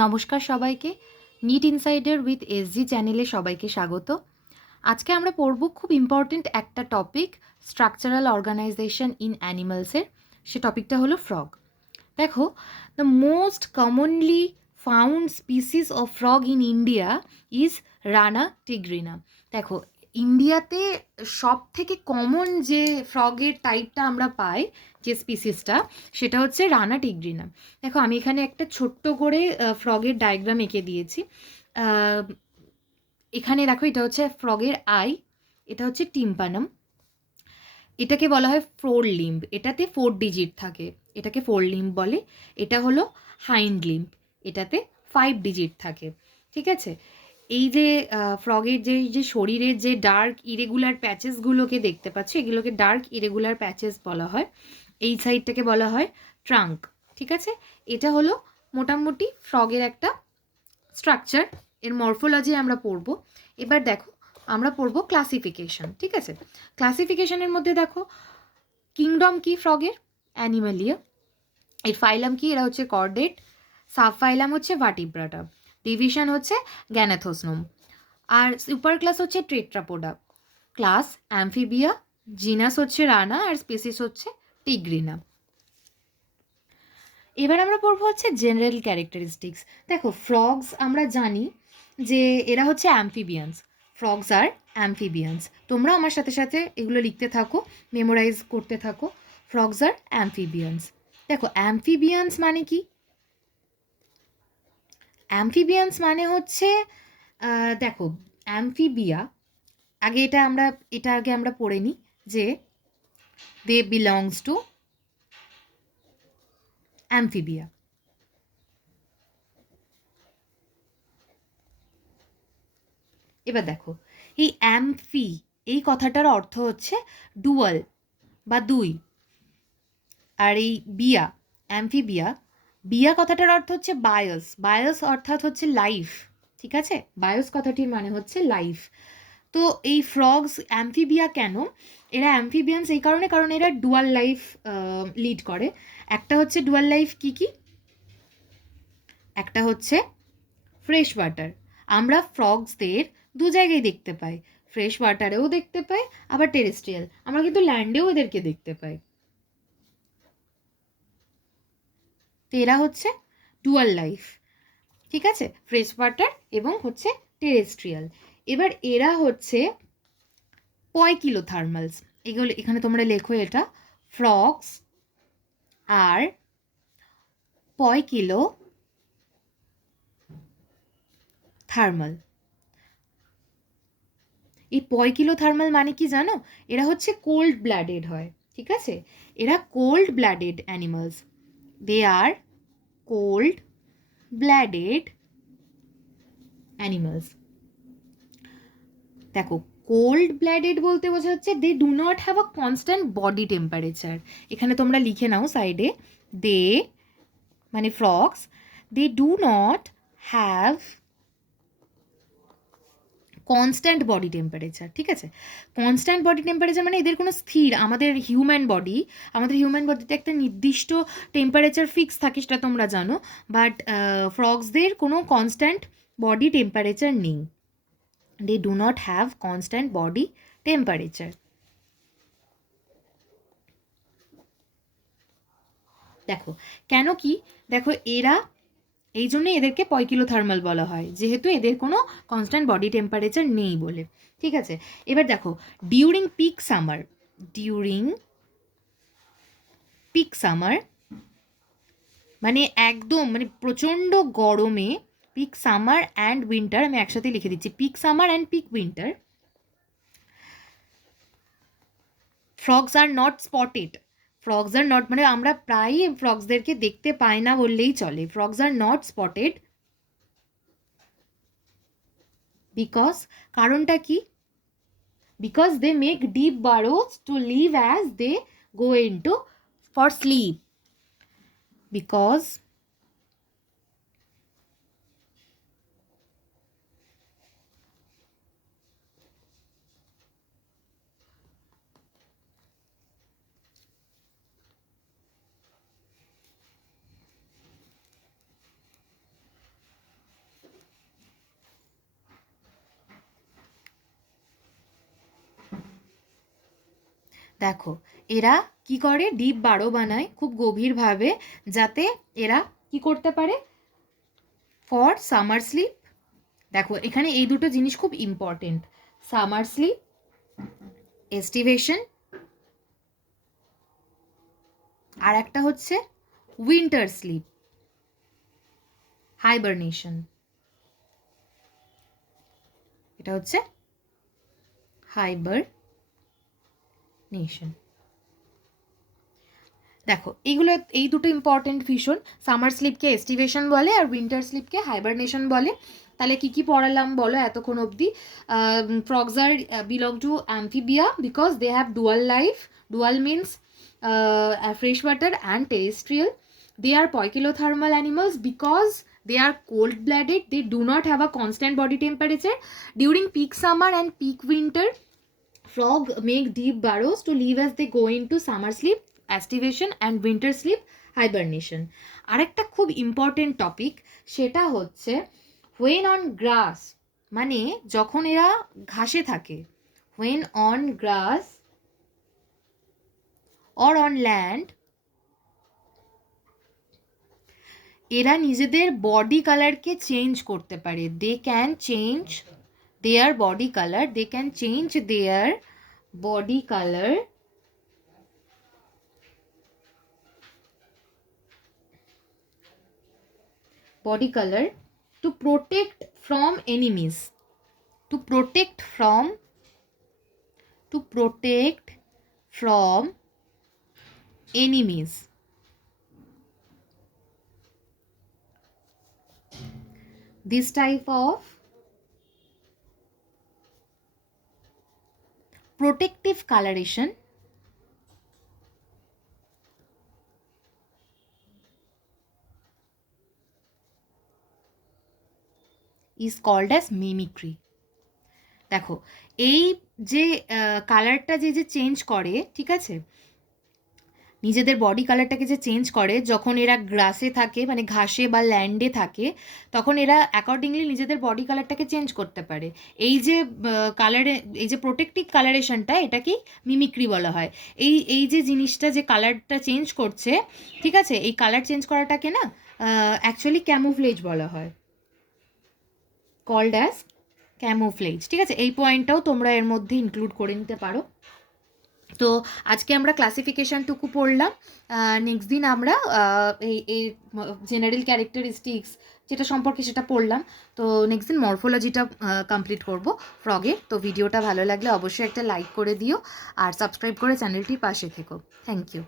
নমস্কার সবাইকে। NEET insider with SG চ্যানেলে সবাইকে স্বাগত। আজকে আমরা পড়ব খুব ইম্পর্টেন্ট একটা টপিক, স্ট্রাকচারাল অর্গানাইজেশন ইন অ্যানিমালসের। সে টপিকটা হলো ফ্রগ। দেখো, the most commonly found species of frog in India is Rana tigrina. দেখো, ইন্ডিয়াতে সব থেকে কমন যে ফ্রগের টাইপটা আমরা পাই, যে স্পিসিসটা, সেটা হচ্ছে রানা টিগ্রিনা। দেখো, আমি এখানে একটা ছোট্ট করে ফ্রগের ডায়াগ্রাম এঁকে দিয়েছি। এখানে দেখো, এটা হচ্ছে ফ্রগের আই, এটা হচ্ছে টিম্পানাম, এটাকে বলা হয় ফোর লিম্ব, এটাতে 4 ডিজিট থাকে, এটাকে 4 লিম্ব বলে। এটা হলো হাইন্ড লিম্ব, এটাতে 5 ডিজিট থাকে। ঠিক আছে, এই যে ফ্রগের যে যে শরীরের যে ডার্ক ইরেগুলার প্যাচেসগুলোকে দেখতে পাচ্ছি, এগুলোকে ডার্ক ইরেগুলার প্যাচেস বলা হয়। এই সাইডটাকে বলা হয় ট্রাঙ্ক। ঠিক আছে, এটা হলো মোটামুটি ফ্রগের একটা স্ট্রাকচার। এর মরফোলজি আমরা পড়ব। এবার দেখো, আমরা পড়ব ক্লাসিফিকেশন। ঠিক আছে, ক্লাসিফিকেশনের মধ্যে দেখো, কিংডম কি ফ্রগের? অ্যানিমালিয়া। এর ফাইলাম কি? এরা হচ্ছে কর্ডেট। সাব ফাইলাম হচ্ছে ভার্টিব্রাটা। ডিভিশন হচ্ছে গ্যানাথোসনোম। আর সুপার ক্লাস হচ্ছে টেট্রাপোডা। Class Amphibia. জিনাস হচ্ছে রানা, আর স্পেসিস হচ্ছে টিগ্রিনা। এবার আমরা পড়বো হচ্ছে জেনারেল ক্যারেক্টারিস্টিক্স। দেখো, ফ্রগস আমরা জানি যে এরা হচ্ছে অ্যামফিবিয়ান্স। ফ্রগস আর অ্যামফিবিয়ান্স। তোমরা আমার সাথে সাথে এগুলো লিখতে থাকো, মেমোরাইজ করতে থাকো। ফ্রগস আর অ্যামফিবিয়ান্স। দেখো, অ্যামফিবিয়ান্স মানে কি? অ্যামফিবিয়ান্স মানে হচ্ছে, দেখো, অ্যামফিবিয়া, এটা আগে আমরা পড়ে নিই যে দে বিলংস টু অ্যামফিবিয়া। এবার দেখো, এই অ্যামফি, এই কথাটার অর্থ হচ্ছে ডুয়াল বা দুই। আর এই বিয়া, অ্যামফিবিয়া, বিয়া কথাটার অর্থ হচ্ছে বায়োস। বায়োস অর্থাৎ হচ্ছে লাইফ। ঠিক আছে, বায়োস কথাটির মানে হচ্ছে লাইফ। তো এই ফ্রগস অ্যামফিবিয়া কেন? এরা অ্যামফিবিয়ান্স এই কারণে, কারণ এরা ডুয়াল লাইফ লিড করে। একটা হচ্ছে ডুয়াল লাইফ কি কি? একটা হচ্ছে ফ্রেশ ওয়াটার। আমরা ফ্রগসদের দু জায়গায় দেখতে পাই, ফ্রেশ ওয়াটারেও দেখতে পাই, আবার টেরেস্ট্রিয়াল, আমরা কিন্তু ল্যান্ডেও এদেরকে দেখতে পাই। তো এরা হচ্ছে ডুয়াল লাইফ। ঠিক আছে, ফ্রেশ ওয়াটার এবং হচ্ছে টেরেস্ট্রিয়াল। এবার এরা হচ্ছে পয়কিলোথার্মালস। এগুলো এখানে তোমরা লেখো, এটা ফ্রগস আর পয়কিলো থার্মাল। এই পয়কিলোথার্মাল মানে কি জানো? এরা হচ্ছে কোল্ড ব্লাডেড হয়। ঠিক আছে, এরা cold blooded animals. They are cold blooded animals. দেখো, কোল্ড ব্লাডেড বলতে বোঝা যাচ্ছে they do not have a constant body temperature. এখানে তোমরা লিখে নাও সাইডে, দে মানে frogs, they do not have constant body temperature. ঠিক আছে, কনস্ট্যান্ট বডি টেম্পারেচার মানে এদের কোনো স্থির, আমাদের হিউম্যান বডিতে একটা নির্দিষ্ট টেম্পারেচার ফিক্স থাকে, সেটা তোমরা জানো। বাট ফ্রগসদের কোনো কনস্ট্যান্ট বডি টেম্পারেচার নেই। They do not have constant body temperature. দেখো, কেন কি? দেখো, এরা এই জন্যই এদেরকে পয়কিলোথার্মাল বলা হয়, যেহেতু এদের কোনো কনস্ট্যান্ট বডি টেম্পারেচার নেই বলে। ঠিক আছে, এবার দেখো, during peak summer, during peak summer মানে একদম মানে প্রচণ্ড গরমে, পিক সামার অ্যান্ড উইন্টার, আমি একসাথে লিখে দিচ্ছি, peak summer and peak winter, frogs are not spotted. Frogs are not মানে আমরা প্রায়ই ফ্রগসদেরকে দেখতে পাই না বললেই চলে। Frogs are not spotted because, কারণটা কি? Because they make deep burrows to live as they go into for sleep. Because দেখো এরা কি করে, ডিপ বারো বানায় খুব গভীরভাবে, যাতে এরা কি করতে পারে, ফর সামার স্লিপ। দেখো এখানে এই দুটো জিনিস খুব ইম্পর্টেন্ট, সামার স্লিপ, এস্টিভেশন, আর একটা হচ্ছে উইন্টার স্লিপ, হাইবারনেশন। এটা হচ্ছে হাইবারনেশন। দেখো এইগুলো, এই দুটো ইম্পর্টেন্ট ভীষণ। সামার স্লিপকে এস্টিভেশন বলে আর উইন্টার স্লিপকে হাইবারনেশন বলে। তাহলে কি কি পড়ালাম বলো এতক্ষণ অবধি? Frogs are belong to amphibia because they have dual life. Dual means fresh water and terrestrial. They are poikilothermal animals because they are cold-blooded. They do not have a constant body temperature. During peak summer and peak winter, frog make deep burrows to live as they go into summer sleep, estivation, and winter sleep, hibernation. আরেকটা খুব important topic, সেটা হচ্ছে when on grass, মানে যখন এরা ঘাসে থাকে, when on grass or on land, এরা নিজেদের বডি কালারকে চেঞ্জ করতে পারে। They can change their body colour, they can change their body colour to protect from enemies, to protect from enemies. This type of protective coloration is called as mimicry. দেখো এই যে কালারটা যে change করে, ঠিক আছে, নিজেদের বডি কালারটাকে যে চেঞ্জ করে যখন এরা গ্রাসে থাকে, মানে ঘাসে বা ল্যান্ডে থাকে, তখন এরা অ্যাকর্ডিংলি নিজেদের বডি কালারটাকে চেঞ্জ করতে পারে। এই যে কালারে, এই যে প্রোটেক্টিভ কালারেশনটা, এটাকেই মিমিক্রি বলা হয়। এই যে জিনিসটা, যে কালারটা চেঞ্জ করছে, ঠিক আছে, এই কালার চেঞ্জ করাটাকে না অ্যাকচুয়ালি ক্যামুফ্লেজ বলা হয়, কল্ড অ্যাজ ক্যামুফ্লেজ। ঠিক আছে, এই পয়েন্টটাও তোমরা এর মধ্যে ইনক্লুড করে নিতে পারো। তো আজকে আমরা ক্লাসিফিকেশানটুকু পড়লাম। নেক্সট দিন আমরা এই জেনারেল ক্যারেক্টারিস্টিক্স যেটা সম্পর্কে সেটা পড়লাম। তো নেক্সট দিন মরফোলজিটা কমপ্লিট করব ফ্রগের। তো ভিডিওটা ভালো লাগলে অবশ্যই একটা লাইক করে দিও আর সাবস্ক্রাইব করে চ্যানেলটির পাশে থেকো। Thank you.